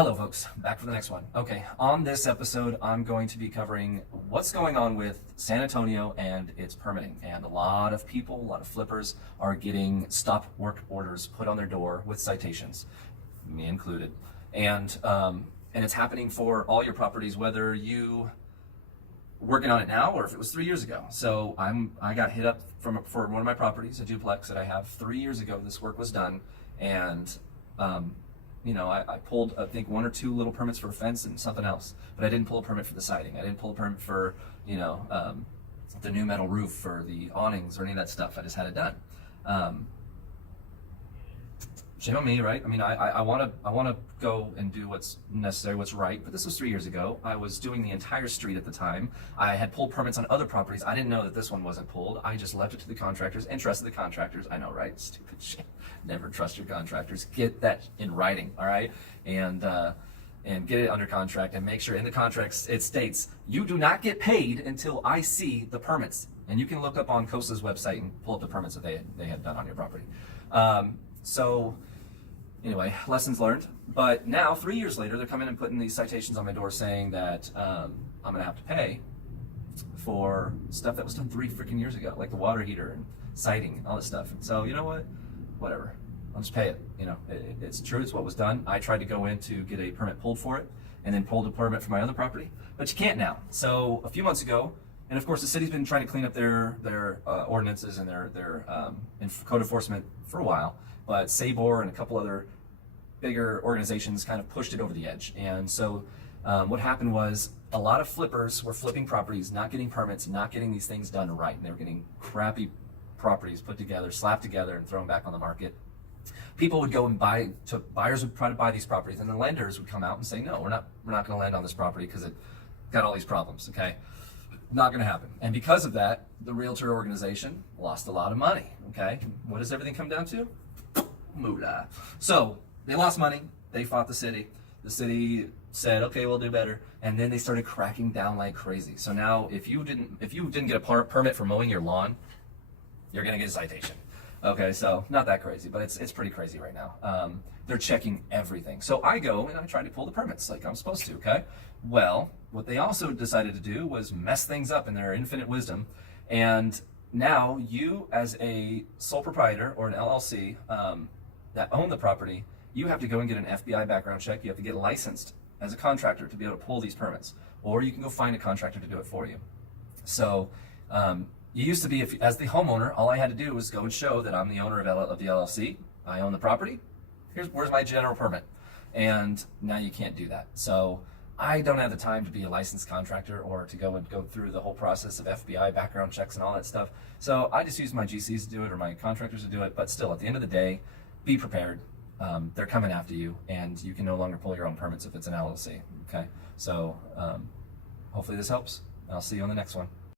Hello folks, back for the next one. Okay, on this episode, I'm going to be covering what's going on with San Antonio and its permitting. And a lot of people, a lot of flippers are getting stop work orders put on their door with citations, me included. And it's happening for all your properties, whether you working on it now or if it was 3 years ago. So I got hit up for one of my properties, a duplex that I have. 3 years ago, this work was done, and I pulled, I think, one or two little permits for a fence and something else, but I didn't pull a permit for the siding. I didn't pull a permit for, the new metal roof, for the awnings, or any of that stuff. I just had it done. Shame on me, right? I mean, I want to go and do what's necessary, what's right, but this was 3 years ago. I was doing the entire street at the time. I had pulled permits on other properties. I didn't know that this one wasn't pulled. I just left it to the contractors and trusted the contractors. I know, right? Stupid shit. Never trust your contractors. Get that in writing, all right? And get it under contract, and make sure in the contracts it states you do not get paid until I see the permits. And you can look up on Costa's website and pull up the permits that they had done on your property. So anyway, lessons learned. But now, 3 years later, they're coming and putting these citations on my door saying that I'm going to have to pay for stuff that was done 3 freaking years ago, like the water heater and siding and all this stuff. And so, you know what? Whatever. I'll just pay it. It's true. It's what was done. I tried to go in to get a permit pulled for it, and then pulled a permit for my other property, but you can't now. So a few months ago, and of course the city's been trying to clean up their ordinances and their code enforcement for a while, but Sabor and a couple other bigger organizations kind of pushed it over the edge. And so what happened was a lot of flippers were flipping properties, not getting permits, not getting these things done right, and they were getting crappy properties put together, slapped together, and thrown back on the market. People would go and buyers would try to buy these properties, and the lenders would come out and say, no, we're not going to lend on this property because it got all these problems. Okay, not going to happen. And because of that, the realtor organization lost a lot of money. Okay, what does everything come down to? Moolah. So they lost money. They fought the city. The city said, okay, we'll do better. And then they started cracking down like crazy. So now, if you didn't get a permit for mowing your lawn, you're going to get a citation. Okay, so not that crazy, but it's pretty crazy right now. They're checking everything. So I go and I try to pull the permits like I'm supposed to, okay? Well, what they also decided to do was mess things up in their infinite wisdom. And now you, as a sole proprietor or an LLC that own the property, you have to go and get an FBI background check. You have to get licensed as a contractor to be able to pull these permits. Or you can go find a contractor to do it for you. So you used to be, as the homeowner, all I had to do was go and show that I'm the owner of the LLC. I own the property. Where's my general permit? And now you can't do that. So I don't have the time to be a licensed contractor or to go through the whole process of FBI background checks and all that stuff. So I just use my GCs to do it, or my contractors to do it. But still, at the end of the day, be prepared. They're coming after you, and you can no longer pull your own permits if it's an LLC. Okay. So hopefully this helps. I'll see you on the next one.